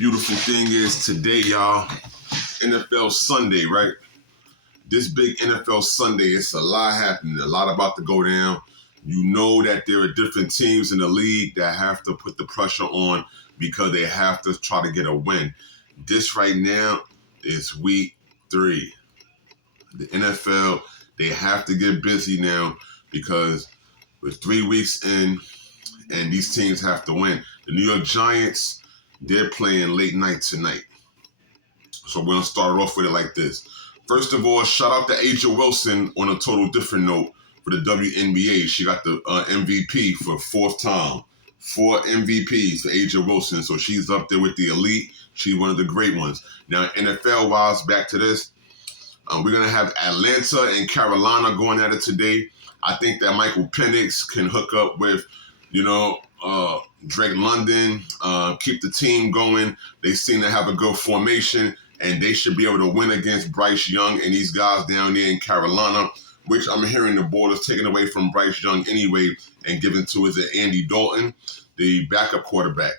Beautiful thing is today, y'all, NFL Sunday, right? This big NFL Sunday, it's a lot happening, a lot about to go down. You know that there are different teams in the league that have to put the pressure on because they have to try to get a win. This right now is week 3. The NFL, they have to get busy now because we're 3 weeks in and these teams have to win. The New York Giants, they're playing late night tonight. So we're going to start off with it like this. First of all, shout out to A'ja Wilson on a total different note for the WNBA. She got the MVP for 4th time. 4 MVPs for A'ja Wilson. So she's up there with the elite. She's one of the great ones. Now, NFL-wise, back to this. We're going to have Atlanta and Carolina going at it today. I think that Michael Penix can hook up with, Drake London, keep the team going. They seem to have a good formation, and they should be able to win against Bryce Young and these guys down there in Carolina, which I'm hearing the ball is taken away from Bryce Young anyway and given to Andy Dalton, the backup quarterback.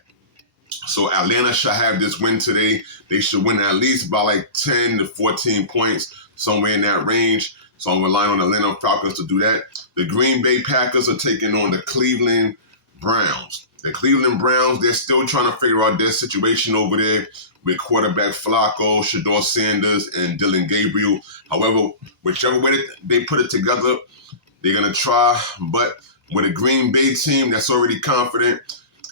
So Atlanta should have this win today. They should win at least by like 10 to 14 points, somewhere in that range. So I'm relying on the Atlanta Falcons to do that. The Green Bay Packers are taking on the Cleveland Browns. The Cleveland Browns, they're still trying to figure out their situation over there with quarterback Flacco, Shedeur Sanders, and Dylan Gabriel. However, whichever way they put it together, they're going to try. But with a Green Bay team that's already confident,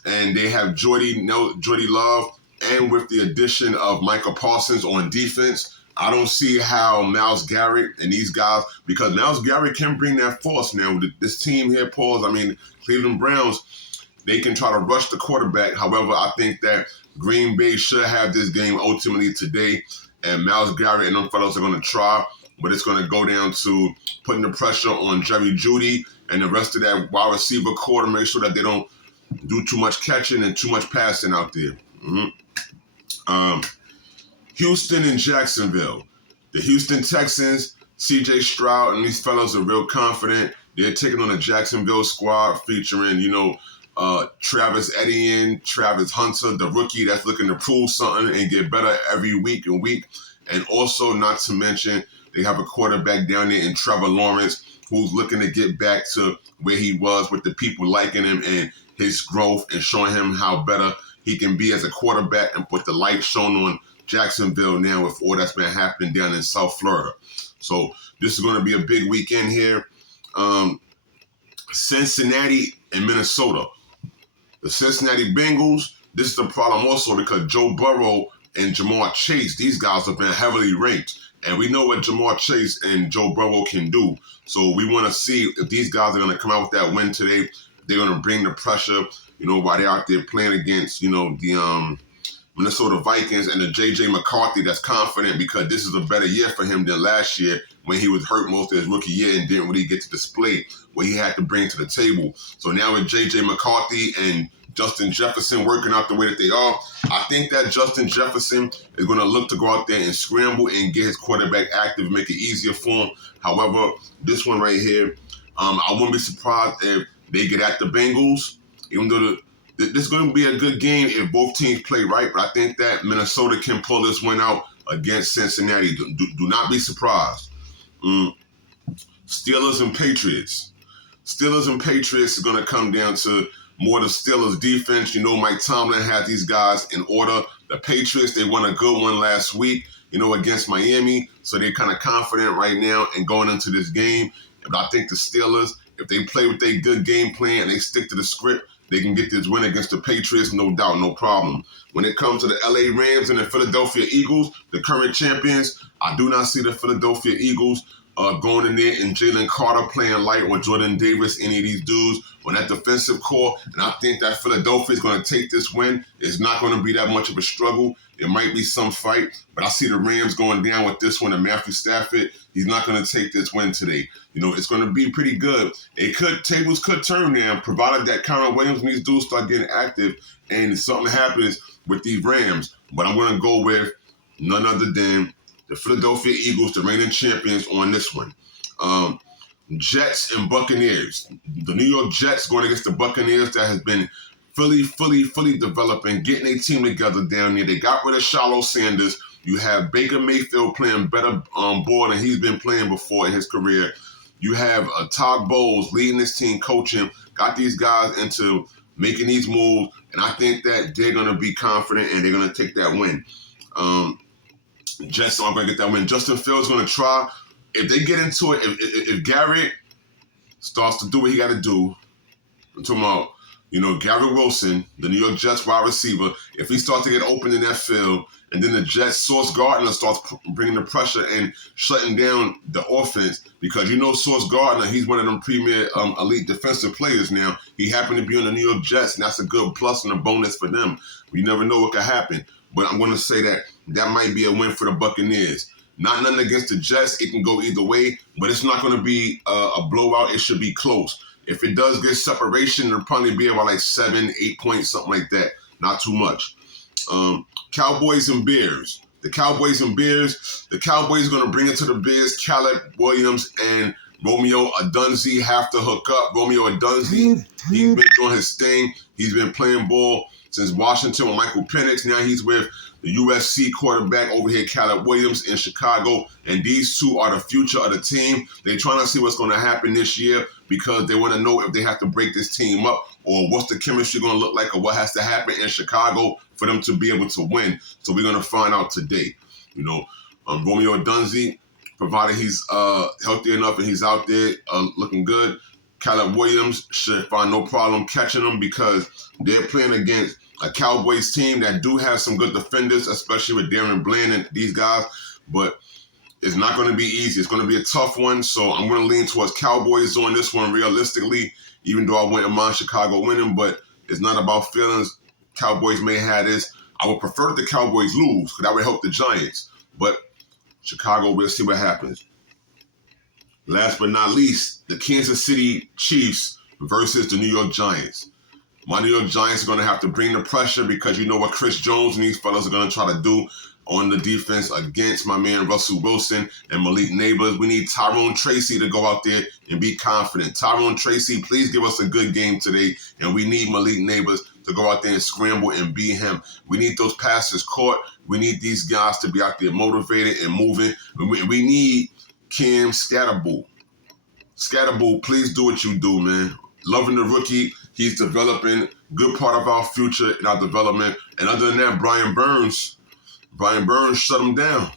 and they have Jordy Love, and with the addition of Michael Parsons on defense, I don't see how Myles Garrett and these guys, because Myles Garrett can bring that force now. This team here, Cleveland Browns, they can try to rush the quarterback. However, I think that Green Bay should have this game ultimately today, and Myles Garrett and them fellows are going to try, but it's going to go down to putting the pressure on Jerry Jeudy and the rest of that wide receiver core to make sure that they don't do too much catching and too much passing out there. Houston and Jacksonville. The Houston Texans, C.J. Stroud and these fellows are real confident. They're taking on a Jacksonville squad featuring, Travis Etienne, Travis Hunter, the rookie that's looking to prove something and get better every week. And also, not to mention, they have a quarterback down there in Trevor Lawrence who's looking to get back to where he was with the people liking him and his growth and showing him how better he can be as a quarterback and put the light shown on Jacksonville now with all that's been happening down in South Florida. So this is going to be a big weekend here. Cincinnati and Minnesota. The Cincinnati Bengals, this is the problem also because Joe Burrow and Ja'Marr Chase, these guys have been heavily ranked. And we know what Ja'Marr Chase and Joe Burrow can do. So we want to see if these guys are going to come out with that win today. They're going to bring the pressure, while they're out there playing against, the Minnesota Vikings and the J.J. McCarthy that's confident because this is a better year for him than last year when he was hurt most of his rookie year and didn't really get to display what he had to bring to the table. So now with J.J. McCarthy and Justin Jefferson working out the way that they are, I think that Justin Jefferson is going to look to go out there and scramble and get his quarterback active, make it easier for him. However, this one right here, I wouldn't be surprised if they get at the Bengals, even though this is going to be a good game if both teams play right. But I think that Minnesota can pull this one out against Cincinnati. Do not be surprised. Steelers and Patriots. Steelers and Patriots is going to come down to more the Steelers defense. Mike Tomlin had these guys in order. The Patriots, they won a good one last week, against Miami. So they're kind of confident right now and going into this game. But I think the Steelers, if they play with their good game plan and they stick to the script, they can get this win against the Patriots, no doubt, no problem. When it comes to the LA Rams and the Philadelphia Eagles, the current champions, I do not see the Philadelphia Eagles going in there and Jalen Carter playing light or Jordan Davis, any of these dudes on that defensive core. And I think that Philadelphia is going to take this win. It's not going to be that much of a struggle. It might be some fight, but I see the Rams going down with this one. And Matthew Stafford, he's not going to take this win today. It's going to be pretty good. Tables could turn now, provided that Kyron Williams and these dudes start getting active and something happens with these Rams. But I'm going to go with none other than the Philadelphia Eagles, the reigning champions, on this one. Jets and Buccaneers. The New York Jets going against the Buccaneers that has been fully developing, getting a team together down there. They got rid of Shiloh Sanders. You have Baker Mayfield playing better ball than he's been playing before in his career. You have Todd Bowles leading this team, coaching, got these guys into making these moves, and I think that they're going to be confident and they're going to take that win. Jets aren't going to get that win. Justin Fields going to try. If they get into it, if Garrett starts to do what he got to do, I'm talking about, Garrett Wilson, the New York Jets wide receiver, if he starts to get open in that field, and then the Jets' Sauce Gardner starts bringing the pressure and shutting down the offense, because Sauce Gardner, he's one of them premier elite defensive players now. He happened to be on the New York Jets, and that's a good plus and a bonus for them. You never know what could happen. But I'm going to say that might be a win for the Buccaneers. Not nothing against the Jets. It can go either way, but it's not going to be a blowout. It should be close. If it does get separation, it'll probably be about like 7, 8 points, something like that. Not too much. Cowboys and Bears. The Cowboys are going to bring it to the Bears. Caleb Williams and Romeo Odunze have to hook up. Romeo Odunze, he's been doing his thing. He's been playing ball since Washington with Michael Penix. Now he's with the USC quarterback over here, Caleb Williams, in Chicago. And these two are the future of the team. They're trying to see what's going to happen this year because they want to know if they have to break this team up or what's the chemistry going to look like or what has to happen in Chicago for them to be able to win. So we're going to find out today. Romeo Odunze, provided he's healthy enough and he's out there looking good, Caleb Williams should find no problem catching them because they're playing against a Cowboys team that do have some good defenders, especially with Darren Bland and these guys, but it's not going to be easy. It's going to be a tough one, so I'm going to lean towards Cowboys on this one realistically, even though I wouldn't mind Chicago winning, but it's not about feelings. Cowboys may have this. I would prefer the Cowboys lose because that would help the Giants, but Chicago, we'll see what happens. Last but not least, the Kansas City Chiefs versus the New York Giants. My New York Giants are going to have to bring the pressure because you know what Chris Jones and these fellas are going to try to do on the defense against my man Russell Wilson and Malik Neighbors. We need Tyrone Tracy to go out there and be confident. Tyrone Tracy, please give us a good game today, and we need Malik Neighbors to go out there and scramble and beat him. We need those passes caught. We need these guys to be out there motivated and moving. We need Cam Scatterbull. Scatterbull, please do what you do, man. Loving the rookie. He's developing. Good part of our future and our development. And other than that, Brian Burns shut him down.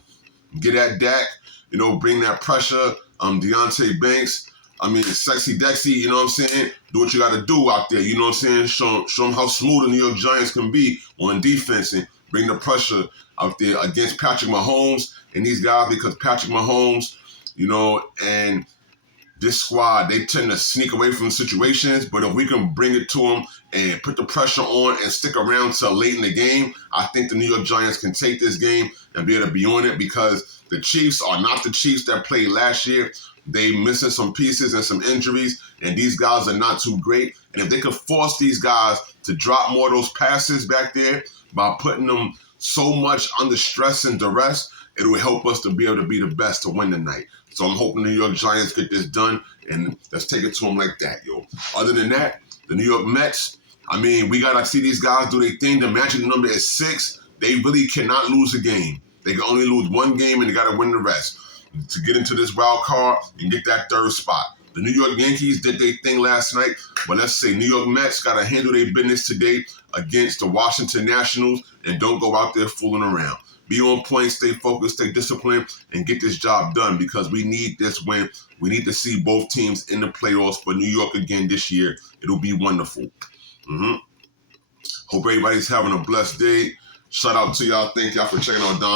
Get at Dak, bring that pressure. Deontay Banks, Sexy Dexy, you know what I'm saying? Do what you got to do out there, you know what I'm saying? Show them how smooth the New York Giants can be on defense and bring the pressure out there against Patrick Mahomes and these guys because Patrick Mahomes, and this squad, they tend to sneak away from situations, but if we can bring it to them and put the pressure on and stick around till late in the game, I think the New York Giants can take this game and be able to be on it because the Chiefs are not the Chiefs that played last year. They missing some pieces and some injuries, and these guys are not too great. And if they could force these guys to drop more of those passes back there by putting them so much under stress and duress, it will help us to be able to be the best to win tonight. So I'm hoping the New York Giants get this done, and let's take it to them like that, yo. Other than that, the New York Mets, we got to see these guys do their thing. The magic number is 6. They really cannot lose a game. They can only lose one game, and they got to win the rest to get into this wild card and get that third spot. The New York Yankees did their thing last night, but let's say New York Mets got to handle their business today against the Washington Nationals and don't go out there fooling around. Be on point, stay focused, stay disciplined, and get this job done because we need this win. We need to see both teams in the playoffs for New York again this year. It'll be wonderful. Hope everybody's having a blessed day. Shout out to y'all. Thank y'all for checking out Don